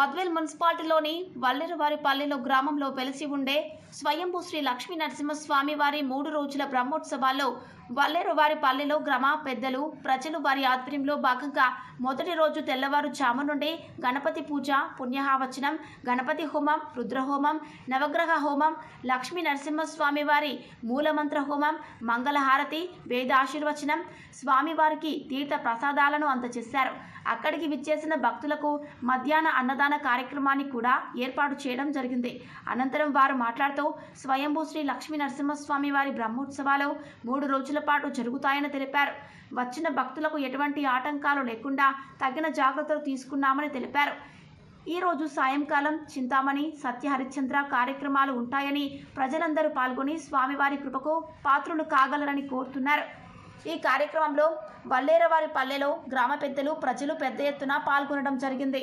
బద్వేల్ మున్సిపాలిటీలోని వల్లేరువారిపల్లెలో గ్రామంలో వెలిసి ఉండే స్వయంభూ శ్రీ లక్ష్మీ నరసింహస్వామి వారి మూడు రోజుల బ్రహ్మోత్సవాల్లో వల్లేరు వారి పల్లెలో గ్రామ పెద్దలు ప్రజలు వారి ఆధ్వర్యంలో భాగంగా మొదటి రోజు తెల్లవారుజాము నుండి గణపతి పూజ పుణ్యహావచనం గణపతి హోమం రుద్రహోమం నవగ్రహ హోమం లక్ష్మీ నరసింహస్వామి వారి మూలమంత్ర హోమం మంగళహారతి వేదాశీర్వచనం స్వామివారికి తీర్థ ప్రసాదాలను అందజేశారు. అక్కడికి విచ్చేసిన భక్తులకు మధ్యాహ్న అన్నదాన కార్యక్రమాన్ని కూడా ఏర్పాటు చేయడం జరిగింది. అనంతరం వారు మాట్లాడుతూ స్వయంభూ శ్రీ లక్ష్మీ నరసింహస్వామి వారి బ్రహ్మోత్సవాలు మూడు రోజుల పాటు జరుగుతాయని తెలిపారు. వచ్చిన భక్తులకు ఎటువంటి ఆటంకాలు లేకుండా తగిన జాగ్రత్తలు తీసుకున్నామని తెలిపారు. ఈ రోజు సాయంకాలం చింతామణి సత్య హరిశ్చంద్ర కార్యక్రమాలు ఉంటాయని ప్రజలందరూ పాల్గొని స్వామివారి కృపకు పాత్రులు కాగలరని కోరుతున్నారు. ఈ కార్యక్రమంలో వల్లేరవారి పల్లెలో గ్రామ పెద్దలు ప్రజలు పెద్ద ఎత్తున పాల్గొనడం జరిగింది.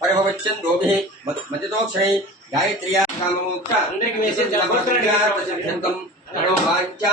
పరిభవచ్చన్ గోభిః మదితోక్షణై గాయత్ర్యా కామమోక్ష అందరికీ మెసేజ్ ప్రసిద్ధ్యంతం కణో వాంఛా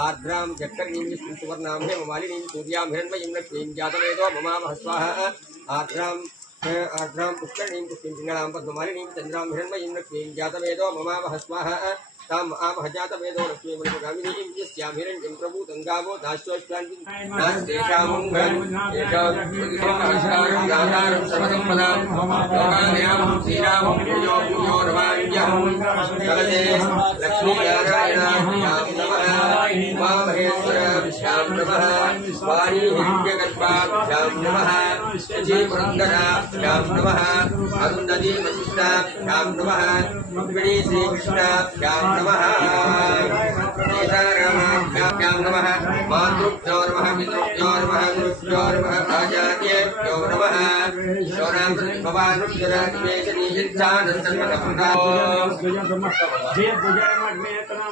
आर्द्राम जट्टरीं सुवर्णाम हे ममालिनीं सूर्यां हिरण्मयीं लक्ष्मीं जातवेदो ममामह स्वाहा आर्द्राम आर्द्रां पुष्करणीं पुष्टिं पिङ्गणां पद्ममालिनीं चन्द्रां हिरण्मयीं लक्ष्मीं जातवेदो ममामह स्वाहा ताम आमह जातवेदो लक्ष्मीमनुगामिनीं यस्यां हिरण्यं प्रभूतं गावो दास्योष्टान्तिं लक्ष्मीनारायणां नमः वारीहिण्यगर्भाभ्यां नमः शचीपुरन्दराभ्यां नमः अरुन्दतीवशिष्टाभ्यां नमः रुक्मिणी श्रीकृष्णाभ्यां नमः सीतारामाभ्याभ्यां नमः मातृभ्यो नमः पितृभ्यो नमः गुरुभ्यो नमः आचार्येभ्यो नमः शौरां भवान् जयात्मेकनीयच्छानन्दमः जय भुजाय मग्ने तना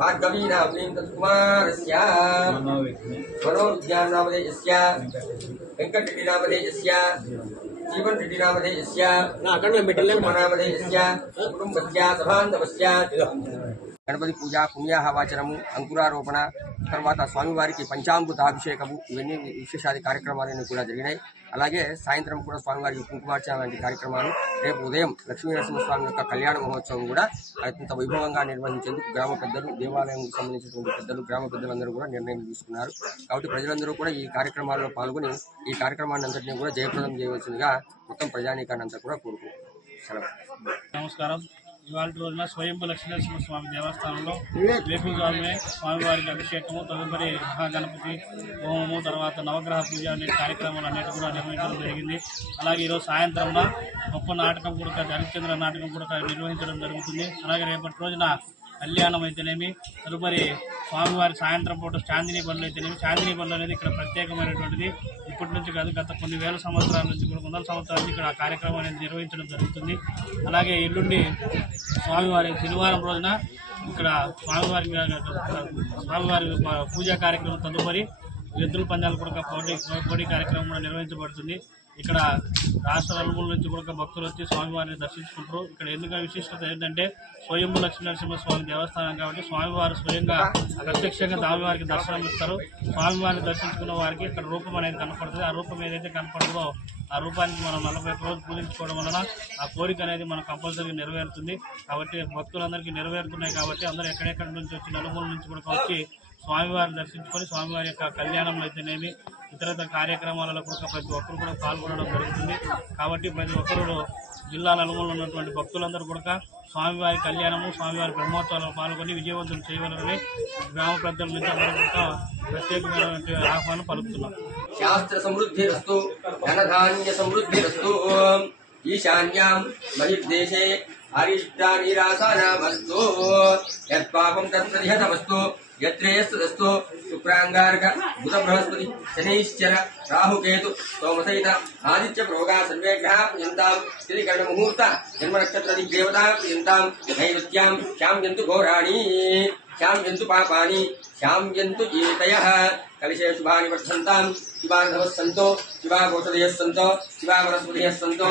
भार्गवीना प्रेमदत्कुमारस्य मनोविज्ञाननामधेयस्य वेङ्कटरेड्डिनामधेयस्य जीवनरेड्डिनामधेयस्य नाकण्डमिटलनामधेयस्य कुटुम्बस्य हाँ। सभान्धवस्य గణపతి పూజ పుణ్యాహవాచనము అంకురారోపణ తర్వాత స్వామివారికి పంచామృతాభిషేకము ఇవన్నీ విశేషాది కార్యక్రమాలన్నీ కూడా జరిగినాయి. అలాగే సాయంత్రం కూడా స్వామివారికి కుంకుమార్చన లాంటి కార్యక్రమాలు రేపు ఉదయం లక్ష్మీ నరసింహస్వామి యొక్క కళ్యాణ మహోత్సవం కూడా అత్యంత వైభవంగా నిర్వహించేందుకు గ్రామ పెద్దలు దేవాలయం సంబంధించినటువంటి పెద్దలు గ్రామ పెద్దలందరూ కూడా నిర్ణయం తీసుకున్నారు. కాబట్టి ప్రజలందరూ కూడా ఈ కార్యక్రమాల్లో పాల్గొని ఈ కార్యక్రమాన్ని అంతటినీ కూడా జయప్రదం చేయవలసిందిగా మొత్తం ప్రజానీకాన్ని అంతా కూడా కోరుకుంటున్నాం. నమస్కారం. ఇవాళ రోజున స్వయంభు లక్ష్మీనరసింహ స్వామి దేవస్థానంలో వేకుజామునే స్వామివారికి అభిషేకము తదుపరి మహాగణపతి హోమము తర్వాత నవగ్రహ పూజ అనే కార్యక్రమాలు అన్నిటి కూడా నిర్వహించడం జరిగింది. అలాగే ఈరోజు సాయంత్రంలో గొప్ప నాటకం కూడా హరిశ్చంద్ర నాటకం కూడా నిర్వహించడం జరుగుతుంది. అలాగే రేపటి రోజున కళ్యాణం అయితేనేమి తదుపరి స్వామివారి సాయంత్రం పూట చాందిని బండ్లు అయితేనేమి చాందిని బండ్లు అనేది ఇక్కడ ప్రత్యేకమైనటువంటిది. ఇప్పటి నుంచి కాదు గత కొన్ని వేల సంవత్సరాల నుంచి కూడా వందల సంవత్సరాల నుంచి ఇక్కడ ఆ కార్యక్రమం అనేది నిర్వహించడం జరుగుతుంది. అలాగే ఎల్లుండి స్వామివారి శనివారం రోజున ఇక్కడ స్వామివారి స్వామివారి పూజా కార్యక్రమం తదుపరి ఎద్దుల పందాలు కూడా పోటీ పోటీ కార్యక్రమం కూడా నిర్వహించబడుతుంది. ఇక్కడ రాష్ట్ర నలుమూల నుంచి కూడా భక్తులు వచ్చి స్వామివారిని దర్శించుకుంటారు. ఇక్కడ ఎందుకంటే విశిష్టత ఏంటంటే స్వయంభూ లక్ష్మీనరసింహ స్వామి దేవస్థానం కాబట్టి స్వామివారు స్వయంగా ప్రత్యక్షంగా స్వామివారికి దర్శనం ఇస్తారు. స్వామివారిని దర్శించుకున్న వారికి ఇక్కడ రూపం అనేది కనపడుతుంది. ఆ రూపం ఏదైతే కనపడుతుందో ఆ రూపానికి మనం నలభై రోజులు పూజించుకోవడం వలన ఆ కోరిక అనేది మనం కంపల్సరీగా నెరవేరుతుంది. కాబట్టి భక్తులందరికీ నెరవేరుతున్నాయి కాబట్టి అందరూ ఎక్కడెక్కడి నుంచి వచ్చి నలుమూల నుంచి కూడా వచ్చి స్వామివారిని దర్శించుకొని స్వామివారి యొక్క కళ్యాణం అయితేనేమి ఇతరత కార్యక్రమాలలో కూడా ప్రతి ఒక్కరు కూడా పాల్గొనడం జరుగుతుంది. కాబట్టి ప్రతి ఒక్కరు జిల్లా నలుగురు ఉన్నటువంటి భక్తులందరూ కూడా స్వామివారి కళ్యాణము స్వామివారి బ్రహ్మోత్సవాలను పాల్గొని విజయవంతం చేయవాలని గ్రామ ప్రజల నుంచి అందరూ కూడా ప్రత్యేకమైనటువంటి ఆహ్వానం పలుకుతున్నాం. శాస్త్ర సమృద్ధిరస్తు ధనధాన్య సమృద్ధిరస్తు ఈశాన్యాం బహిర్దేశే अरिष्टा निराशानामस्तु यत्पापं तत्प्रतिहतमस्तु यत्रेयस्तु शुक्राङ्गार्क बुध बृहस्पति शनैश्चर, राहुकेतु, सोमसहित, आदित्य प्रभोगा सर्वे ग्रहा प्रियन्तां श्रीकर्णमुहूर्त जन्मनक्षत्रादिदेवता प्रियन्तां नैवृत्यां श्यां जन्तु घोराणि, श्यां जन्तु पापानि, श्यां जन्तु जीतयः कलिशे शुभानि वर्धन्तां। शिवानवः सन्तो शिवा सन्तो शिवा वनस्पतयः सन्तो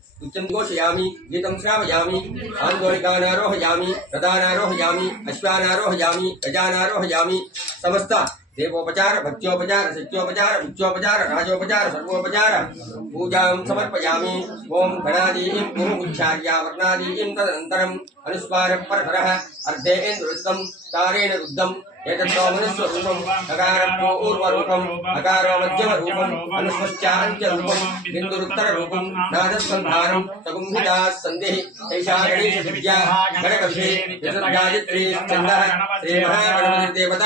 उच्चम घोषयामी गीतम श्रावयामी आंदोलिकानारोहयामी रदानारोहयामी अश्वानारोहयामी गजानारोहयामी समस्त देवोपचार, भक्त्योपचार, सत्योपचार उच्चोपचार राजोपचार, सर्वोपचार। पूजा समर्पयामी। ओम गणादी वर्णादी तदनन्तरम् अनुस्वारपरहरः अर्धेन रुद्धं तारेण रुद्धं ఏకత్తో మనుస్వరూపం అకారో ఊర్వరూపం అకారో మధ్యమ రూపం అనుస్వశ్చాంత్య రూపం బిందురుత్తర రూపం నాదసంధానం సగుంభితా సంధి తైషా గణేశ విద్యా గణకవి శ్రీ మహాగణపతి దేవత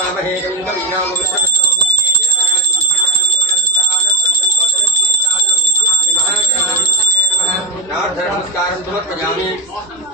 वामहे गंगवीनामुद्रमित्रं नार्धनमस्कारं तुमत्मजामि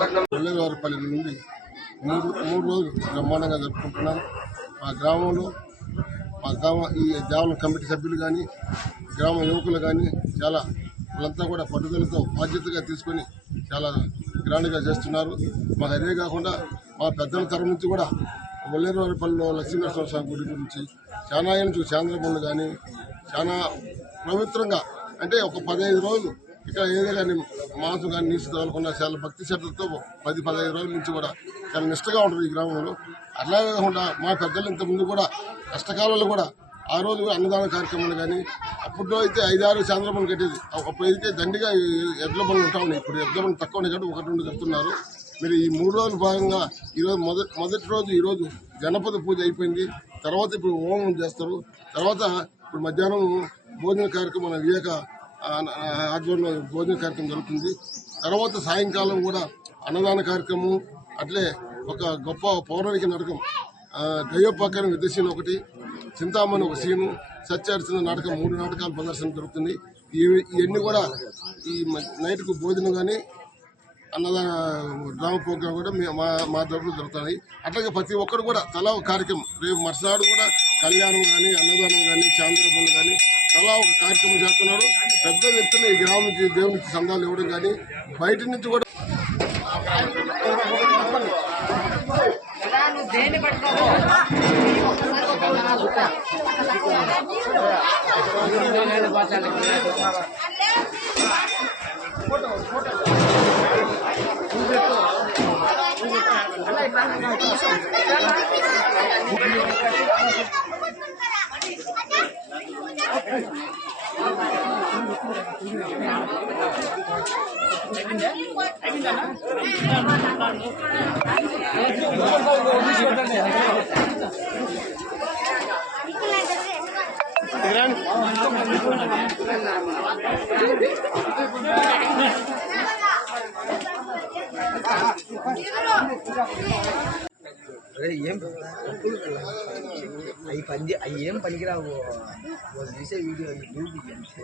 చంద్రో పల్లెవారిపల్లి నుండి మూడు మూడు రోజులు బ్రహ్మాండంగా జరుపుకుంటున్నాం మా గ్రామంలో మా గ్రామ ఈ గ్రామ కమిటీ సభ్యులు కానీ గ్రామ యువకులు కానీ చాలా వాళ్ళంతా కూడా పట్టుదలతో బాధ్యతగా తీసుకొని చాలా గ్రాండ్గా చేస్తున్నారు. మాకు అదే కాకుండా మా పెద్దల తరం నుంచి కూడా వల్లేరువారిపల్లిలో లక్ష్మీనరసింహ స్వామి గుడి గురించి చాలా ఆయన నుంచి చాంద్రబండ్లు కానీ చాలా పవిత్రంగా అంటే ఒక పదహైదు రోజులు. ఇక్కడ ఏదైనా కానీ మాంసం కానీ నీసు తగలకుండా చాలా భక్తి శ్రద్ధలతో పది పదహైదు రోజుల నుంచి కూడా చాలా నిష్టగా ఉంటుంది ఈ గ్రామంలో. అట్లాగే కాకుండా మా పెద్దలు ఇంతకుముందు కూడా కష్టకాలంలో కూడా ఆ రోజు అన్నదాన కార్యక్రమాలు కానీ అప్పట్లో అయితే ఐదారు చంద్రమని కట్టేది. అప్పుడు అయితే దండిగా ఎడ్ల బండ్లు ఉంటా ఉన్నాయి. ఇప్పుడు ఎడ్ల బండ్లు తక్కువ ఉన్నాయి కాబట్టి ఒకటి రెండు కడుతున్నారు. మీరు ఈ మూడు రోజుల భాగంగా ఈరోజు మొదటి మొదటి రోజు ఈరోజు గణపతి పూజ అయిపోయింది. తర్వాత ఇప్పుడు హోమం చేస్తారు. తర్వాత ఇప్పుడు మధ్యాహ్నం భోజన కార్యక్రమం వివేక ఆధ్వర్యంలో భోజన కార్యక్రమం జరుగుతుంది. తర్వాత సాయంకాలం కూడా అన్నదాన కార్యక్రమం అట్లే ఒక గొప్ప పౌరాణిక నాటకం ఆ, దయ్యోపాకరం ఒకటి చింతామణి ఒక సీను సత్యార్చన నాటకం మూడు నాటకాలు ప్రదర్శన జరుగుతుంది. ఇవన్నీ కూడా ఈ నైట్కు భోజనం కానీ అన్నదాన డ్రామా ప్రోగ్రామ్ కూడా మా మా తరఫున జరుగుతున్నాయి అట్లాగే ప్రతి ఒక్కరు కూడా తలా కార్యక్రమం రేపు మరుసనాడు కూడా కళ్యాణం కానీ అన్నదానం కానీ చాంద్రపల్లి కానీ తలా ఒక కార్యక్రమం చేస్తున్నారు. పెద్ద ఎత్తున ఈ గ్రామం నుంచి దేవునికి సందాలు ఇవ్వడం కానీ బయట నుంచి కూడా అరే ఏం అవి పని అవి ఏం పనికిరావు వాళ్ళు తీసే వీడియో ఈ లూప్ అంతే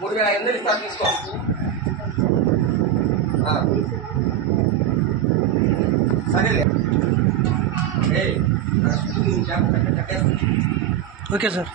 మూడు వేల ఎనిమిది ఇస్తారు తీసుకో. సరేలే. Okay sir.